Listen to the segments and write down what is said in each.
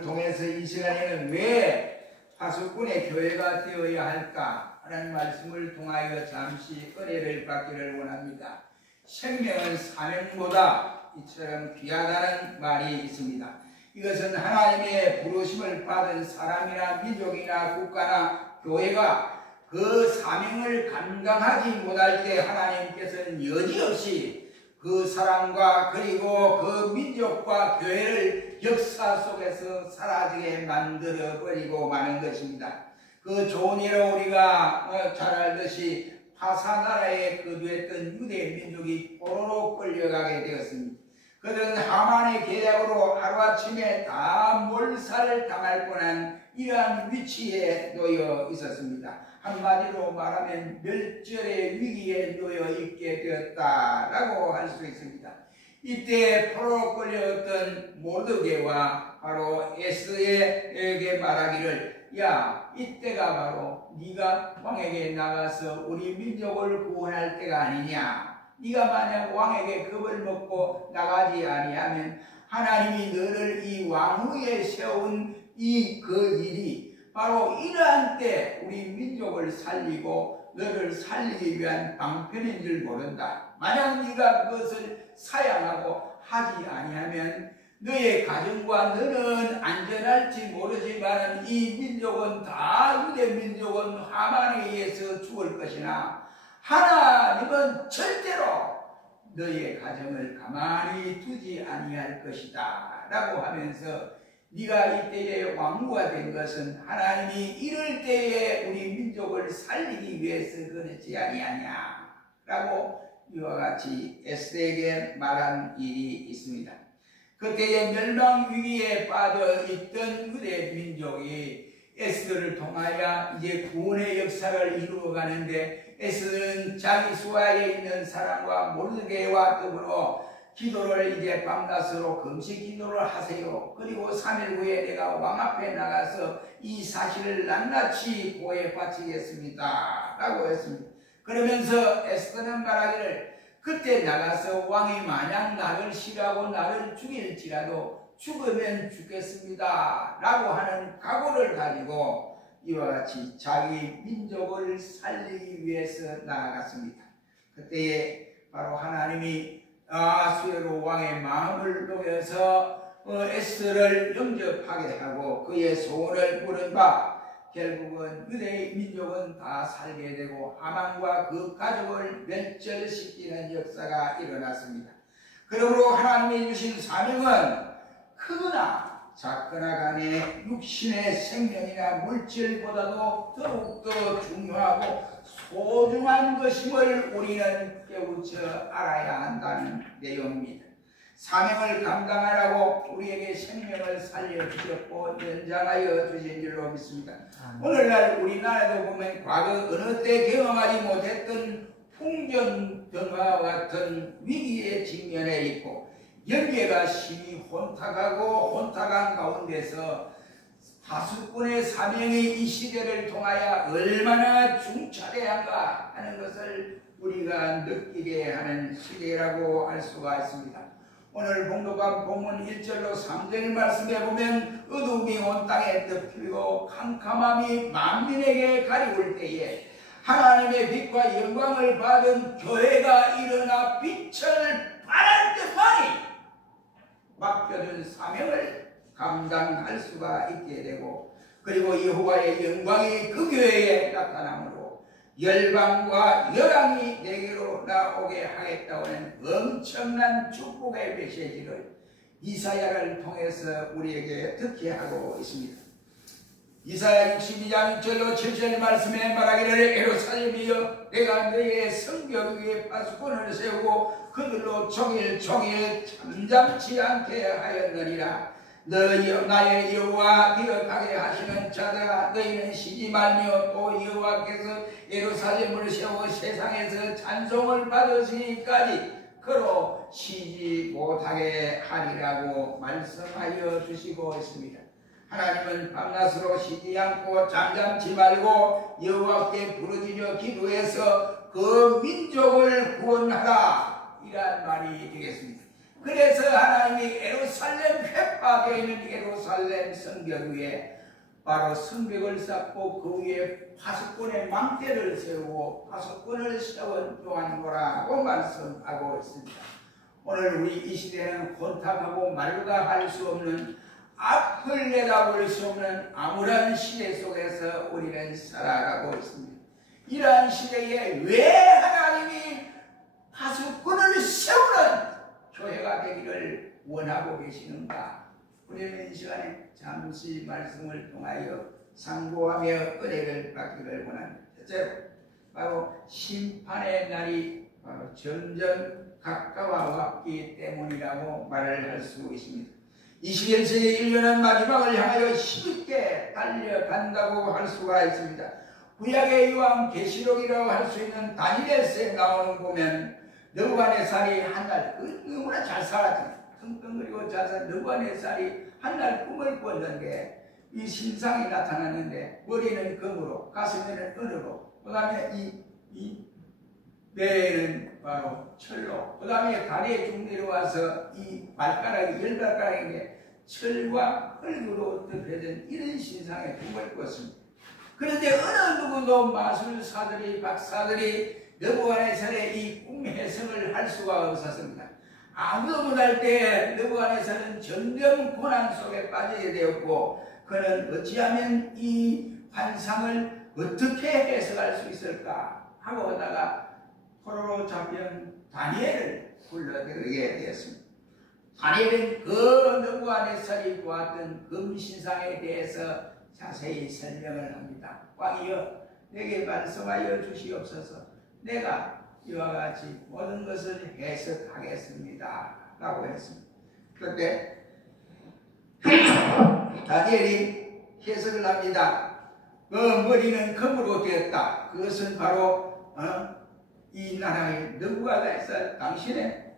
통해서 이 시간에는 왜 파수꾼의 교회가 되어야 할까 하는 말씀을 통하여 잠시 은혜를 받기를 원합니다. 생명은 사명보다 이처럼 귀하다는 말이 있습니다. 이것은 하나님의 부르심을 받은 사람이나 민족이나 국가나 교회가 그 사명을 감당하지 못할 때 하나님께서는 여지없이 그 사람과 그리고 그 민족과 교회를 역사 속에서 사라지게 만들어 버리고 마는 것입니다. 그 좋은 예로 우리가 잘 알듯이 파사나라에 거주했던 유대 민족이 포로로 끌려가게 되었습니다. 그들은 하만의 계략으로 하루아침에 다 몰살을 당할 뻔한 이러한 위치에 놓여 있었습니다. 한마디로 말하면 멸절의 위기에 놓여 있게 되었다라고 할 수 있습니다. 이때 포로로 끌려왔던 모르드게와 바로 에스더에게 말하기를, 야, 이때가 바로 네가 왕에게 나가서 우리 민족을 구원할 때가 아니냐. 네가 만약 왕에게 겁을 먹고 나가지 아니하면 하나님이 너를 이 왕위에 세운 그 일이 바로 이러한 때 우리 민족을 살리고 너를 살리기 위한 방편인 줄 모른다. 만약 네가 그것을 사양하고 하지 아니하면 너의 가정과 너는 안전할지 모르지만 이 민족은 다 유대 민족은 하만에 의해서 죽을 것이나 하나님은 절대로 너의 가정을 가만히 두지 아니할 것이다 라고 하면서 네가 이때에 왕후가 된 것은 하나님이 이럴 때에 우리 민족을 살리기 위해서 그렇지 아니하냐 라고 이와 같이 에스더에게 말한 일이 있습니다. 그때에 멸망 위기에 빠져 있던 유대 민족이 에스더를 통하여 이제 구원의 역사를 이루어가는데 에스더는 자기 수하에 있는 사람과 모르드게와 더불어 기도를 이제 밤낮으로 금식 기도를 하세요. 그리고 3일 후에 내가 왕 앞에 나가서 이 사실을 낱낱이 고해 바치겠습니다 라고 했습니다. 그러면서 에스더는 말하기를, 그때 나가서 왕이 만약 나를 싫어하고 나를 죽일지라도 죽으면 죽겠습니다 라고 하는 각오를 가지고 이와 같이 자기 민족을 살리기 위해서 나아갔습니다. 그때에 바로 하나님이 아수에로 왕의 마음을 녹여서 에스더를 영접하게 하고 그의 소원을 물은 바 결국은 유대 민족은 다 살게 되고 하만과 그 가족을 멸절시키는 역사가 일어났습니다. 그러므로 하나님이 주신 사명은 크거나 작거나 간에 육신의 생명이나 물질보다도 더욱더 중요하고 소중한 것임을 우리는 깨우쳐 알아야 한다는 내용입니다. 사명을 감당하라고 우리에게 생명을 살려주셨고 연장하여 주신 줄로 믿습니다. 오늘날 우리나라도 보면 과거 어느 때 경험하지 못했던 풍전등화와 같은 위기에 직면해 있고 연계가 심히 혼탁한 가운데서 파수꾼의 사명이 이 시대를 통하여 얼마나 중차대한가 하는 것을 우리가 느끼게 하는 시대라고 할 수가 있습니다. 오늘 봉독한 본문 1절로 3절 말씀에 보면 어둠이 온 땅에 덮이고 캄캄함이 만민에게 가리울 때에 하나님의 빛과 영광을 받은 교회가 일어나 빛을 발할 때만이 맡겨준 사명을 감당할 수가 있게 되고 그리고 여호와의 영광이 그 교회에 나타나므로 열방과 열왕이 내게로 나오게 하겠다는 엄청난 축복의 메시지를 이사야를 통해서 우리에게 듣게 하고 있습니다. 이사야 62장 1절로 7절 말씀에 말하기를, 예루살렘이여 내가 너의 성벽 위에 파수꾼을 세우고 그들로 종일 잠잠치 않게 하였느니라. 나의 여호와 기억하게 하시는 자들아, 너희는 쉬지 말며 또 여호와께서 예루살렘을 세워 세상에서 찬송을 받으시기까지 그로 쉬지 못하게 하리라고 말씀하여 주시고 있습니다. 하나님은 밤낮으로 쉬지 않고 잠잠치 말고 여호와께 부르짖어 기도해서 그 민족을 구원하라 이란 말이 되겠습니다. 그래서 하나님이 예루살렘 회파되어 있는 예루살렘 성벽 위에 바로 성벽을 쌓고 그 위에 파수꾼의 망대를 세우고 파수꾼을 세운 요한노라고 말씀하고 있습니다. 오늘 우리 이 시대는 혼탁하고 말로다 할 수 없는 앞을 내다볼 수 없는 암울한 시대 속에서 우리는 살아가고 있습니다. 이러한 시대에 왜 하나님이 파수꾼을 세우는 교회가 되기를 원하고 계시는가? 우리는 이 시간에 잠시 말씀을 통하여 상고하며 은혜를 받기를 원합니다. 첫째로 바로 심판의 날이 점점 가까워 왔기 때문이라고 말을 할 수 있습니다. 21세기 인류는 마지막을 향하여 힘있게 달려간다고 할 수가 있습니다. 구약의 요한 계시록이라고 할 수 있는 다니엘서에 나오는 보면 느부갓네살이 한날 너무나 잘 살았잖아요. 떵떵거리고 잘 살 느부갓네살이 한날 꿈을 꿨는데 이 신상이 나타났는데 머리는 금으로 가슴에는 은으로 그 다음에 이 배에는 바로 철로 그 다음에 다리에 쭉 내려와서 이 발가락이 10발가락인데 철과 흙으로 덮여진 이런 신상의 꿈을 꿨습니다. 그런데 어느 누구도 마술사들이 박사들이 느부갓네살의 이 꿈 해석을 할 수가 없었습니다. 아무도 못할 때 느부갓네살은 점점 고난 속에 빠지게 되었고 그는 어찌하면 이 환상을 어떻게 해석할 수 있을까 하고 하다가 포로로 잡힌 다니엘을 불러들이게 되었습니다. 다니엘은 그 느부갓네살이 보았던 금신상에 대해서 자세히 설명을 합니다. 왕이여 내게 말씀하여 주시옵소서. 내가 이와 같이 모든 것을 해석하겠습니다 라고 했습니다. 그때 다니엘이 해석을 합니다. 그 머리는 금으로 되었다. 그것은 바로 이 나라의 느부갓네살 당신의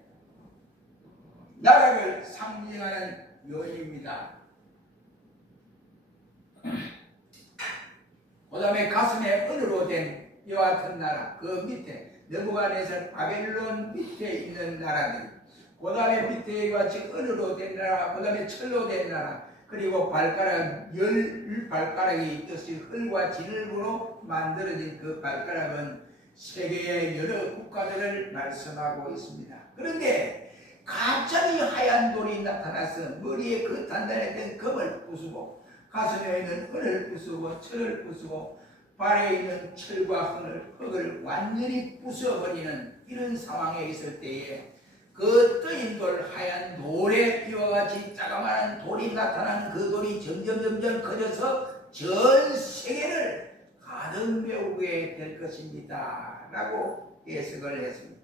나라를 상징하는 요인입니다. 그 다음에 가슴에 은으로 된 이와 같은 나라 그 밑에 느부갓네살 바벨론 밑에 있는 나라들 그 다음에 밑에 이와 같이 은으로 된 나라 그 다음에 철로 된 나라 그리고 발가락 10발가락이 있듯이 흙과 진흙으로 만들어진 그 발가락은 세계의 여러 국가들을 말씀하고 있습니다. 그런데 갑자기 하얀 돌이 나타나서 머리에 그 단단했던 금을 부수고 가슴에 있는 은을 부수고 철을 부수고 발에 있는 철과 흙을 완전히 부숴버리는 이런 상황에 있을 때에 그 떠인 돌 하얀 돌에 이와 같이 자그마한 돌이 나타나는 그 돌이 점점 커져서 전 세계를 가득 메우게 될 것입니다 라고 예측을 했습니다.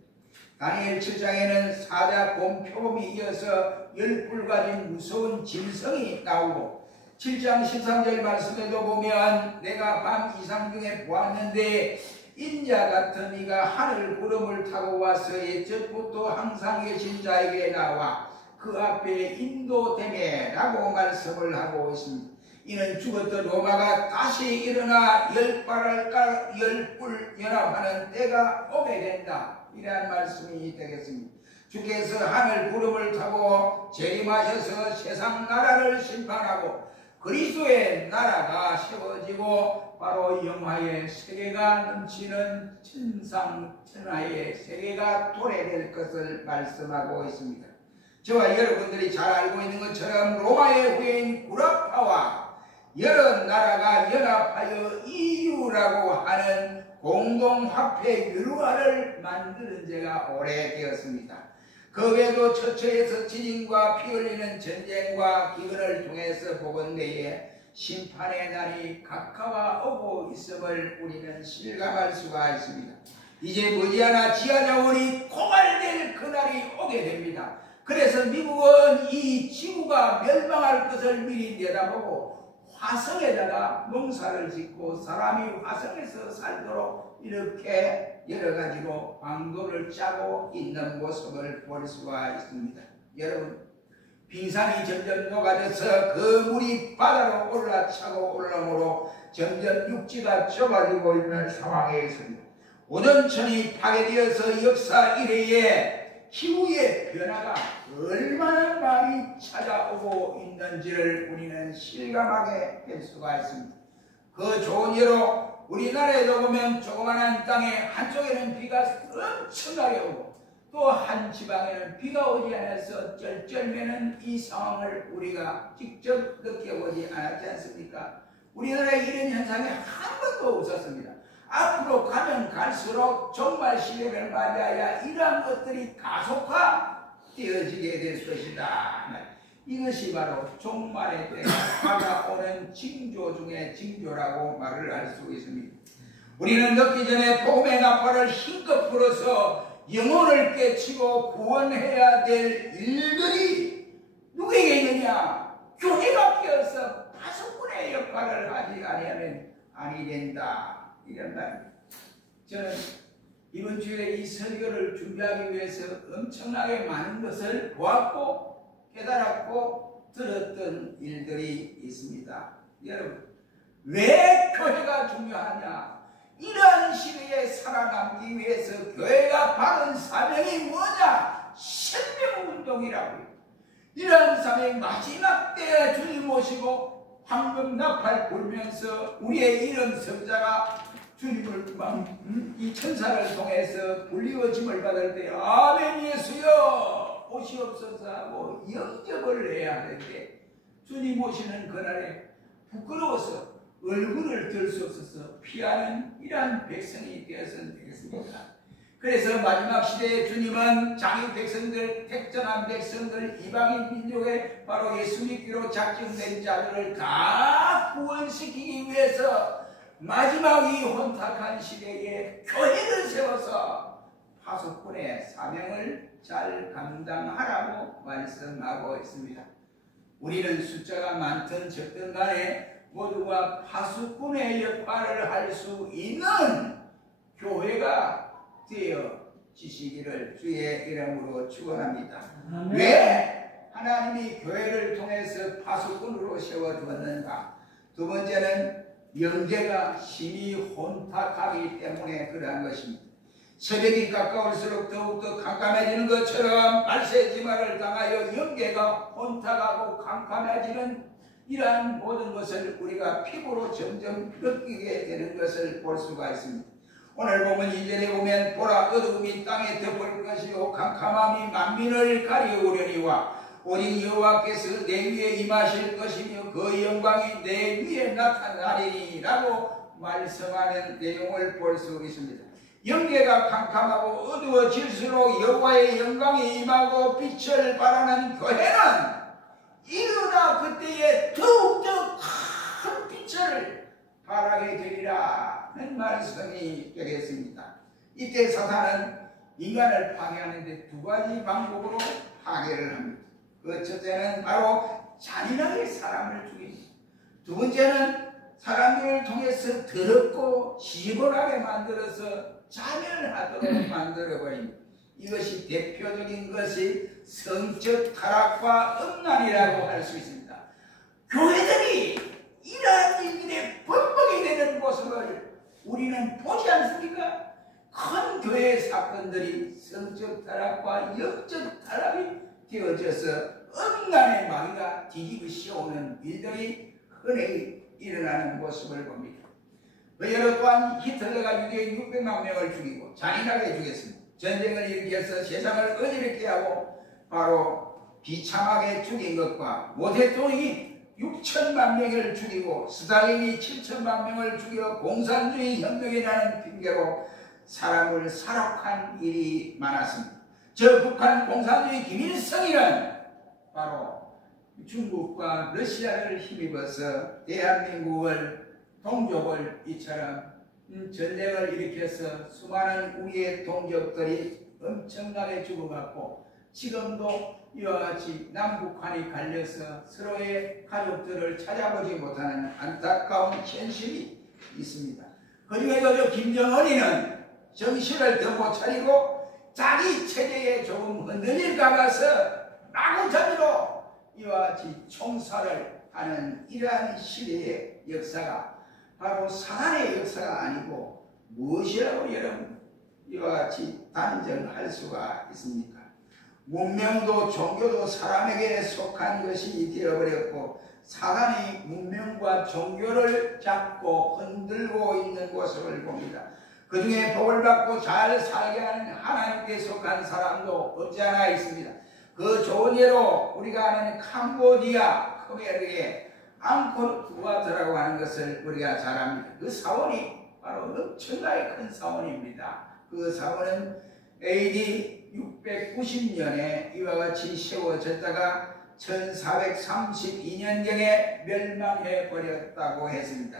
다니엘 7장에는 사자 곰표범이 이어서 10뿔 가진 무서운 짐승이 나오고 7장 13절 말씀에도 보면 내가 밤 이상 중에 보았는데 인자 같은 이가 하늘 구름을 타고 와서 옛적부터 항상 계신 자에게 나와 그 앞에 인도되매 라고 말씀을 하고 있습니다. 이는 죽었던 로마가 다시 일어나 10뿔 연합하는 때가 오게 된다 이러한 말씀이 되겠습니다. 주께서 하늘 구름을 타고 재림하셔서 세상 나라를 심판하고 그리스도의 나라가 세워지고 바로 영화의 세계가 넘치는 천상천하의 세계가 도래될 것을 말씀하고 있습니다. 저와 여러분들이 잘 알고 있는 것처럼 로마의 후예인 구라파와 여러 나라가 연합하여 EU라고 하는 공동화폐 유로화를 만드는 지가 오래되었습니다. 그 외에도 처처에서 지진과 피 흘리는 전쟁과 기근을 통해서 복원되어 심판의 날이 가까워 오고 있음을 우리는 실감할 수가 있습니다. 이제 머지않아 지하자원이 고갈될 그날이 오게 됩니다. 그래서 미국은 이 지구가 멸망할 것을 미리 내다보고 화성에다가 농사를 짓고 사람이 화성에서 살도록 이렇게 여러 가지로 방도를 짜고 있는 모습을 볼 수가 있습니다. 여러분, 빙산이 점점 녹아져서 그 물이 바다로 올라차고 올라오므로 점점 육지가 좁아지고 있는 상황에 있습니다. 오존천이 파괴되어서 역사 이래에 기후의 변화가 얼마나 많이 찾아오고 있는지를 우리는 실감하게 될 수가 있습니다. 그 좋은 예로 우리나라에도 보면 조그마한 땅에 한쪽에는 비가 엄청나게 오고 또 한 지방에는 비가 오지 않아서 쩔쩔매는 이 상황을 우리가 직접 느껴보지 않았지 않습니까? 우리나라에 이런 현상이 한 번도 없었습니다. 앞으로 가면 갈수록 종말 시대를 맞이하여 이러한 것들이 가속화되어지게 될 것이다. 이것이 바로 종말의 때가 다가오는 징조 중에 징조라고 말을 할 수 있습니다. 우리는 늦기 전에 복음의 나팔을 힘껏 불어서 영혼을 깨치고 구원해야 될 일들이 누구에게 있느냐? 교회가 깨어서 파수꾼의 역할을 하지 아니하면 아니 된다. 이런 말입니다. 저는 이번 주에 이 설교를 준비하기 위해서 엄청나게 많은 것을 보았고 깨달았고 들었던 일들이 있습니다. 여러분, 왜 교회가 중요하냐? 이러한 시대에 살아남기 위해서 교회가 받은 사명이 뭐냐? 생명운동이라고요. 이러한 사명 마지막 때에 주님 모시고 황금 나팔 불면서 우리의 이름 성자가 주님을 이 천사를 통해서 불리워짐을 받을 때 아멘 예수여 오시옵소서 하고 영접을 해야 하는데 주님 오시는 그날에 부끄러워서 얼굴을 들 수 없어서 피하는 이러한 백성이 되어서는 되겠습니까? 그래서 마지막 시대에 주님은 자기 백성들, 택정한 백성들, 이방인 민족에 바로 예수 믿기로 작정된 자들을 다 구원시키기 위해서 마지막 이 혼탁한 시대에 교회를 세워서 파수꾼의 사명을 잘 감당하라고 말씀하고 있습니다. 우리는 숫자가 많든 적든 간에 모두가 파수꾼의 역할을 할 수 있는 교회가 되어지시기를 주의 이름으로 축원합니다. 왜 하나님이 교회를 통해서 파수꾼으로 세워두었는가? 두 번째는 영계가 심히 혼탁하기 때문에 그러한 것입니다. 새벽이 가까울수록 더욱더 캄캄해지는 것처럼 말세지마를 당하여 영계가 혼탁하고 캄캄해지는 이러한 모든 것을 우리가 피부로 점점 느끼게 되는 것을 볼 수가 있습니다. 오늘 보면 2절에 보면 보라 어두움이 땅에 덮을 것이요 캄캄함이 만민을 가리우려니와 오직 여호와께서 내 위에 임하실 것이며 그 영광이 내 위에 나타나리니 라고 말씀하는 내용을 볼 수 있습니다. 영계가 캄캄하고 어두워질수록 여호와의 영광이 임하고 빛을 발하는 교회는 이르나 그때에 더욱더 큰 빛을 발하게 되리라는 말씀이 되겠습니다. 이때 사탄은 인간을 파괴하는데 두 가지 방법으로 파괴를 합니다. 그 첫째는 바로 잔인하게 사람을 죽입니다. 두 번째는 사람들을 통해서 더럽고 시벌하게 만들어서 자멸하도록 만들어버립니다. 이것이 대표적인 것이 성적 타락과 음란이라고 할 수 있습니다. 교회들이 이러한 일들에 번복이 되는 모습을 우리는 보지 않습니까? 큰 교회 사건들이 성적 타락과 영적 타락이 되어져서 음란의 마귀가 뒤집어 씌우는 일들이 흔히 일어나는 모습을 봅니다. 그 예로 또한 히틀러가 유대인 600만 명을 죽이고 잔인하게 죽였습니다. 전쟁을 일으켜서 세상을 어지럽게 하고 바로 비참하게 죽인 것과 모 대통령이 6천만 명을 죽이고 스탈린이 7천만 명을 죽여 공산주의 혁명이라는 핑계로 사람을 살해한 일이 많았습니다. 저 북한 공산주의 김일성이는 바로 중국과 러시아를 힘입어서 대한민국을 동족을 이처럼 전쟁을 일으켜서 수많은 우리의 동족들이 엄청나게 죽어갔고 지금도 이와 같이 남북한이 갈려서 서로의 가족들을 찾아보지 못하는 안타까운 현실이 있습니다. 그중에도 저 김정은이는 정신을 더 못 차리고 자기 체제에 조금 흔들릴까 봐서 마구잡이로 이와 같이 총살을 하는 이러한 시대의 역사가 바로 사단의 역사가 아니고 무엇이라고 여러분 이와 같이 단정할 수가 있습니까? 문명도 종교도 사람에게 속한 것이 되어버렸고 사단이 문명과 종교를 잡고 흔들고 있는 모습을 봅니다. 그 중에 복을 받고 잘 살게 하는 하나님께 속한 사람도 없지 않아 있습니다. 그 좋은 예로 우리가 아는 캄보디아, khmer의 앙코르와트라고 하는 것을 우리가 잘 압니다. 그 사원이 바로 엄청나게 큰 사원입니다. 그 사원은 AD 690년에 이와 같이 세워졌다가 1432년경에 멸망해 버렸다고 했습니다.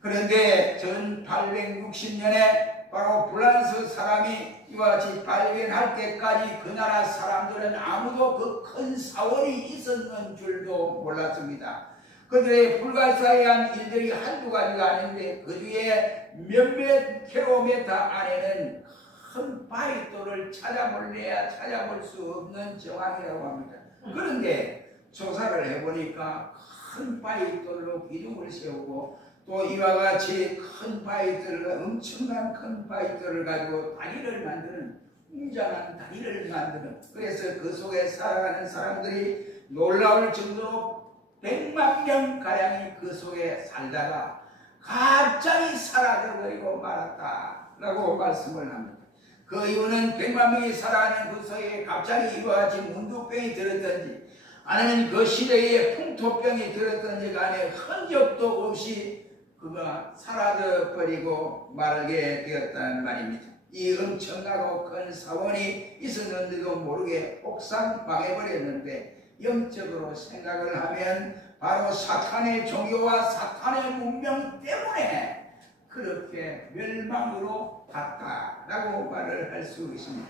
그런데 1860년에 바로 프랑스 사람이 이와 같이 발견할 때까지 그 나라 사람들은 아무도 그 큰 사원이 있었는 줄도 몰랐습니다. 그들의 불가사의한 일들이 한두 가지가 아닌데 그 중에 몇몇 킬로미터 안에는 큰 바위돌을 찾아볼래야 찾아볼 수 없는 정황이라고 합니다. 그런데 조사를 해보니까 큰 바위돌로 기둥을 세우고 또 이와 같이 큰 바위돌을, 엄청난 큰 바위돌을 가지고 다리를 만드는, 웅장한 다리를 만드는, 그래서 그 속에 살아가는 사람들이 놀라울 정도로 100만 명 가량이 그 속에 살다가 갑자기 사라져버리고 말았다라고 말씀을 합니다. 그 이유는 100만 명이 살아가는 그 속에 갑자기 이와 같이 문두병이 들었든지 아니면 그 시대에 풍토병이 들었든지 간에 흔적도 없이 그가 사라져버리고 말게 되었다는 말입니다. 이 엄청나고 큰 사원이 있었는데도 모르게 혹상 망해버렸는데 영적으로 생각을 하면 바로 사탄의 종교와 사탄의 문명 때문에 그렇게 멸망으로 갔다라고 말을 할 수 있습니다.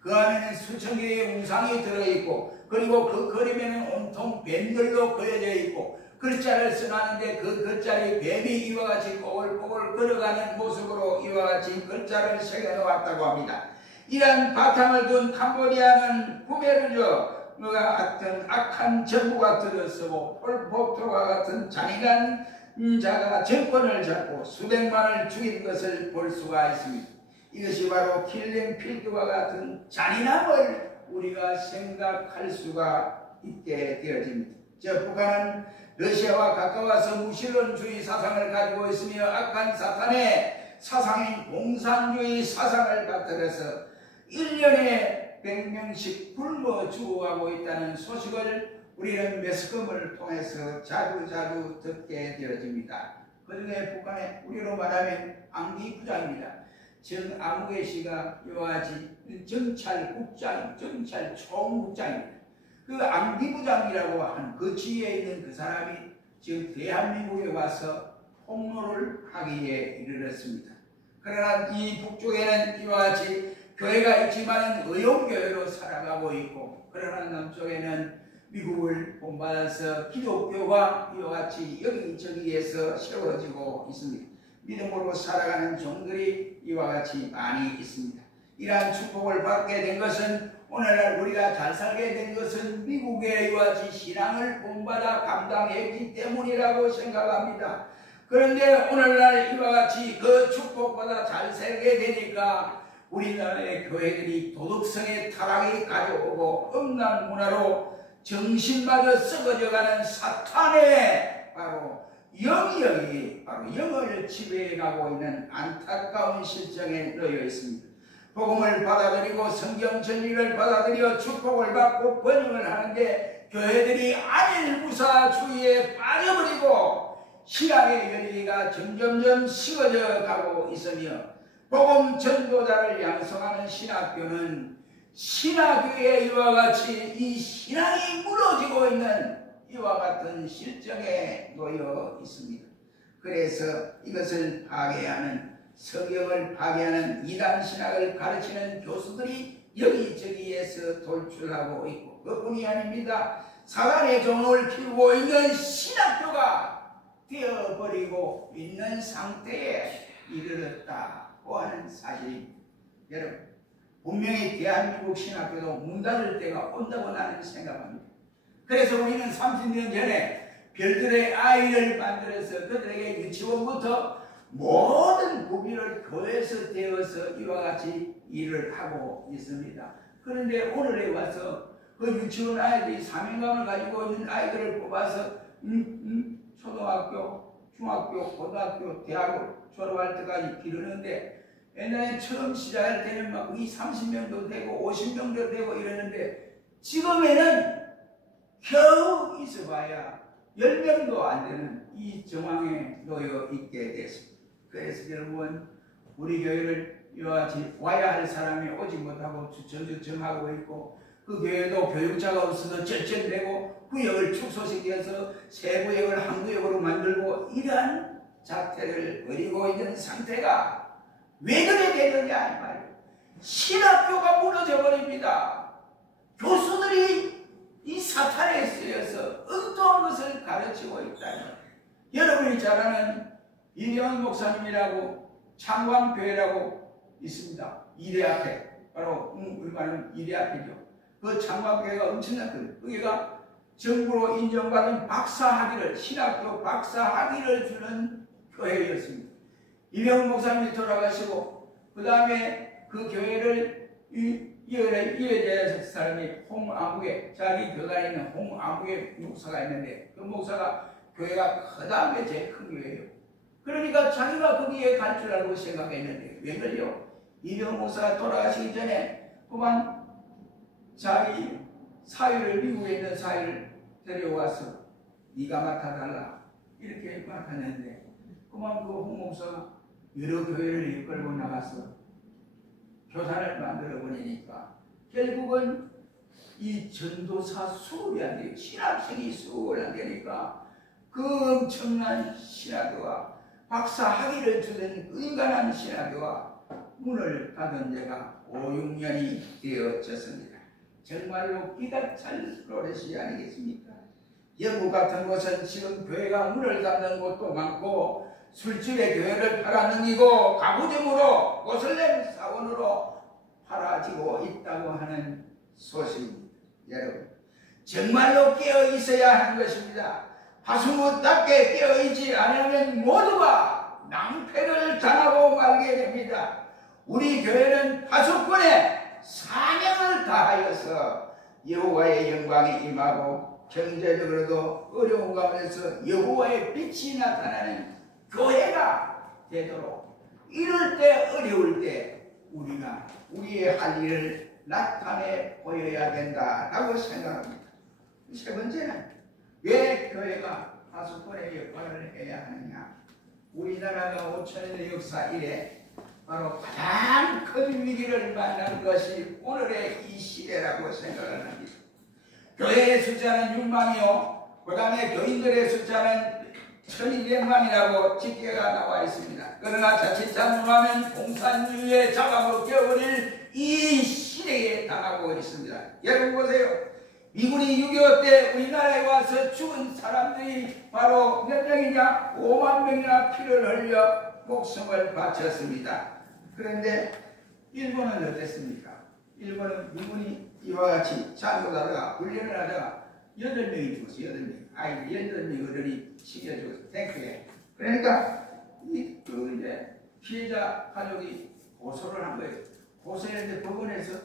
그 안에는 수천 개의 우상이 들어있고 그리고 그 그림에는 온통 뱀들도 그려져 있고 글자를 써놨는데 그 글자에 뱀이 이와 같이 꼬글꼬글 걸어가는 모습으로 이와 같이 글자를 새겨놓았다고 합니다. 이러한 바탕을 둔 캄보디아는 구메르족 같은 악한 정부가 들어서고 폴포트와 같은 잔인한 자가 정권을 잡고 수백만을 죽인 것을 볼 수가 있습니다. 이것이 바로 킬링 필드와 같은 잔인함을 우리가 생각할 수가 있게 되어집니다. 저 북한은 러시아와 가까워서 무신론주의 사상을 가지고 있으며 악한 사탄의 사상인 공산주의 사상을 받들어서 1년에 100명씩 굶어 죽어가고 있다는 소식을 우리는 매스컴을 통해서 자주 듣게 되어집니다. 그 중에 북한의 우리로 말하면 앙기부장입니다. 정아무개 씨가 이와 같이 정찰국장, 정찰총국장입니다. 그 앙기부장이라고 하는 그 지위에 있는 그 사람이 지금 대한민국에 와서 폭로를 하기에 이르렀습니다. 그러나 이 북쪽에는 이와 같이 교회가 있지만 의용교회로 살아가고 있고, 그러나 남쪽에는 미국을 본받아서 기독교가 이와 같이 여기저기에서 세워지고 있습니다. 믿음으로 살아가는 종들이 이와 같이 많이 있습니다. 이러한 축복을 받게 된 것은, 오늘날 우리가 잘 살게 된 것은 미국의 이와 같이 신앙을 본받아 감당했기 때문이라고 생각합니다. 그런데 오늘날 이와 같이 그 축복보다 잘 살게 되니까 우리나라의 교회들이 도덕성의 타락이 가져오고 음란 문화로 정신마저 썩어져가는 사탄의 바로 영역이 바로 영을 지배해가고 있는 안타까운 실정에 놓여 있습니다. 복음을 받아들이고 성경 진리를 받아들여 축복을 받고 번영을 하는데 교회들이 안일무사주의에 빠져버리고 신앙의 열기가 점점점 식어져 가고 있으며, 복음 전도자를 양성하는 신학교는 신학교에 이와 같이 이 신앙이 무너지고 있는 이와 같은 실정에 놓여 있습니다. 그래서 이것을 파괴하는, 성경을 파괴하는 이단 신학을 가르치는 교수들이 여기저기에서 돌출하고 있고, 그뿐이 아닙니다. 사단의 종을 키우고 있는 신학교가 되어버리고 있는 상태에 이르렀다고 하는 사실입니다. 여러분, 분명히 대한민국 신학교도 문 닫을 때가 온다고 나는 생각합니다. 그래서 우리는 30년 전에 별들의 아이를 만들어서 그들에게 유치원부터 모든 구비를 교회에서 되어서 이와 같이 일을 하고 있습니다. 그런데 오늘에 와서 그 유치원 아이들이 사명감을 가지고 있는 아이들을 뽑아서 초등학교, 중학교, 고등학교, 대학을 졸업할 때까지 기르는데 옛날에 처음 시작할 때는 막 30명도 되고 50명도 되고 이러는데 지금에는 겨우 있어봐야 10명도 안 되는 이 정황에 놓여 있게 됐습니다. 그래서 여러분 우리 교회를 이와 같이 와야 할 사람이 오지 못하고 주청주청하고 있고 그 교회도 교육자가 없어서 절전되고 구역을 축소시켜서 세 구역을 한 구역으로 만들고 이러한 자태를 벌이고 있는 상태가 왜 그렇게 되느냐 이 말이에요. 신학교가 무너져 버립니다. 교수들이 이 사탄에 쓰여서 엉뚱한 것을 가르치고 있다. 여러분이 잘 아는 이대원 목사님이라고 창광교회라고 있습니다. 이대 앞에 바로 우리 말은 이대 앞이죠. 그 창광교회가 엄청난 거예요. 거기가 정부로 인정받은 박사학위를 신학교 박사학위를 주는 교회였습니다. 이병훈 목사님이 돌아가시고 그 다음에 그 교회를 이어져야 사람이 홍아무개 자기 교단에 있는 홍아무개 목사가 있는데 그 목사가 교회가 그 다음에 제일 큰 교회예요. 그러니까 자기가 거기에 갈 줄 알고 생각했는데 왜 그래요? 이병훈 목사가 돌아가시기 전에 그만 자기 사위를 미국에 있는 사위를 데려와서 네가 맡아달라 이렇게 맡았는데 그만 그 홍 목사가 여러 교회를 이끌고 나가서 교단을 만들어 버리니까 결국은 이 전도사 수업이 안 돼요. 신학생이 수업을 안 되니까 그 엄청난 신학교와 박사 학위를 주는 인간한 신학교와 문을 닫은 지가 5, 6년이 되어졌습니다. 정말로 기가 찰 노릇이 아니겠습니까? 영국 같은 곳은 지금 교회가 문을 닫는 곳도 많고 술집에 교회를 팔아넘기고 가부점으로 모슬렘 사원으로 팔아지고 있다고 하는 소식입니다. 여러분 정말로 깨어 있어야 하는 것입니다. 하수무답게 깨어 있지 않으면 모두가 낭패를 당하고 말게 됩니다. 우리 교회는 파수꾼의 사명을 다하여서 여호와의 영광이 임하고 경제적으로도 어려운 가운데서 여호와의 빛이 나타나는 교회가 되도록 이럴 때 어려울 때 우리가 우리의 할 일을 나타내 보여야 된다라고 생각합니다. 세 번째는 왜 교회가 파수꾼의 역할을 해야 하느냐? 우리나라가 5천년의 역사 이래 바로 가장 큰 위기를 만난 것이 오늘의 이 시대라고 생각을 합니다. 교회의 숫자는 6만이요 그 다음에 교인들의 숫자는 1200만이라고 집계가 나와 있습니다. 그러나 자칫 잘못하면 공산주의에 잡아먹혀버릴 이 시대에 당하고 있습니다. 여러분 보세요. 미군이 6.25 때 우리나라에 와서 죽은 사람들이 바로 몇 명이냐? 5만 명이나 피를 흘려 목숨을 바쳤습니다. 그런데 일본은 어땠습니까? 일본은 미군이 이와 같이 장교하다가 훈련을 하다가 8명이 죽었어요. 8명. 아이들 8명 어른이 튀겨 죽었어요. 탱크에. 그러니까 이제 피해자 가족이 고소를 한 거예요. 고소했는데 법원에서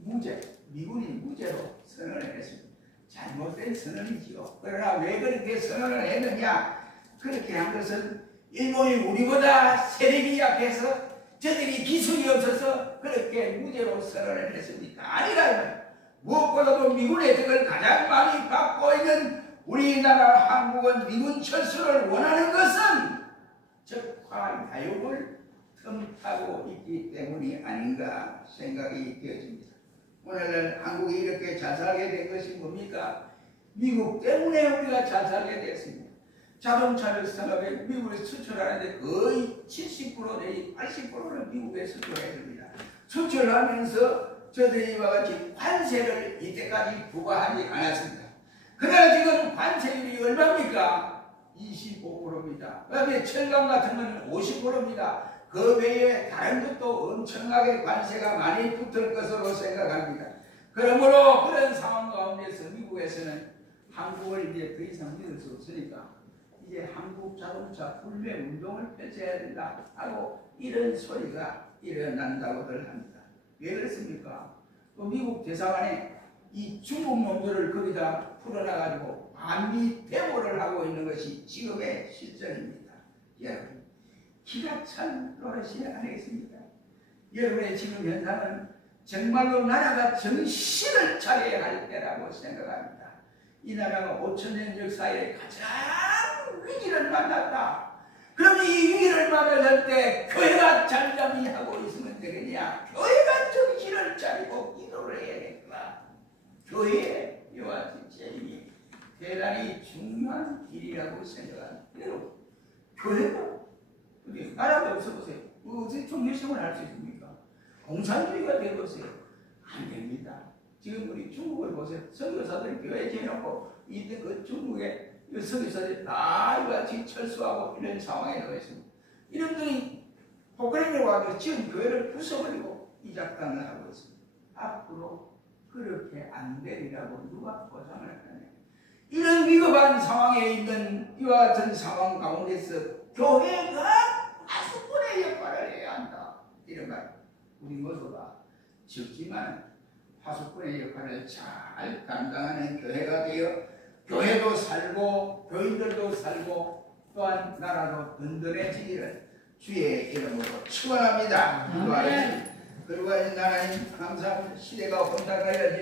무죄, 미군이 무죄로 선언을 했습니다. 잘못된 선언이지요. 그러나 왜 그렇게 선언을 했느냐? 그렇게 한 것은 일본이 우리보다 세력이 약해서 저들이 기술이 없어서 그렇게 무죄로 선언을 했습니까? 아니라 무엇보다도 미군의 덕을 가장 많이 받고 있는 우리나라 한국은 미군 철수를 원하는 것은 적화 야욕을 틈타고 있기 때문이 아닌가 생각이 되어집니다. 오늘날 한국이 이렇게 잘 살게 된 것이 뭡니까? 미국 때문에 우리가 잘 살게 됐습니다. 자동차를 산업에 미국에 수출하는데 거의 70% 내지 80%는 미국에 수출해야 됩니다. 수출하면서 저들이 이와 같이 관세를 이때까지 부과하지 않았습니다. 그러나 지금 관세율이 얼마입니까? 25%입니다. 그 다음에 철강 같은 것은 50%입니다. 그 외에 다른 것도 엄청나게 관세가 많이 붙을 것으로 생각합니다. 그러므로 그런 상황 가운데서 미국에서는 한국을 이제 더 이상 믿을 수 없으니까 이제 한국 자동차 불매 운동을 펼쳐야 된다 하고 이런 소리가 일어난다고들 합니다. 왜 그렇습니까? 또 미국 대사관에 이 중국 놈들을 거기다 풀어놔가지고 반미 데모를 하고 있는 것이 지금의 실정입니다. 여러분, 기가 찬 노릇이 아니겠습니까? 여러분의 지금 현상은 정말로 나라가 정신을 차려야 할 때라고 생각합니다. 이 나라가 5천년 역사에 가장 위기를 만났다. 그럼 이 위기를 만날 때 교회가 잠잠히하고 있으면 되겠냐? 교회가 정신을 차리고 기도를 해야겠구나. 교회 이와 제임이 대단히 중요한 일이라고 생각합니다. 여러분, 교회가 나라가 없어보세요. 어떻게 종교생활을 할 수 있습니까? 공산주의가 되어보세요. 안 됩니다. 지금 우리 중국을 보세요. 선교사들이 교회에 지어놓고 이때 그 중국의 선교사들이 다 이같이 철수하고 이런 상황에 놓여 있습니다. 이런들이 포크레인에 와서 지은 교회를 부숴버리고 이 작당을 하고 있습니다. 앞으로 그렇게 안 되리라고 누가 보장을 하냐. 이런 위급한 상황에 있는 이와 같은 상황 가운데서 교회가 파수꾼의 역할을 해야 한다. 이런 말. 우리 모두가 적지만 파수꾼의 역할을 잘 감당하는 교회가 되어 교회도 살고 교인들도 살고 또한 나라도 든든해지기를 주의 이름으로 축원합니다. 그리고 하나님 감사합니다. 시대가 혼탁하여지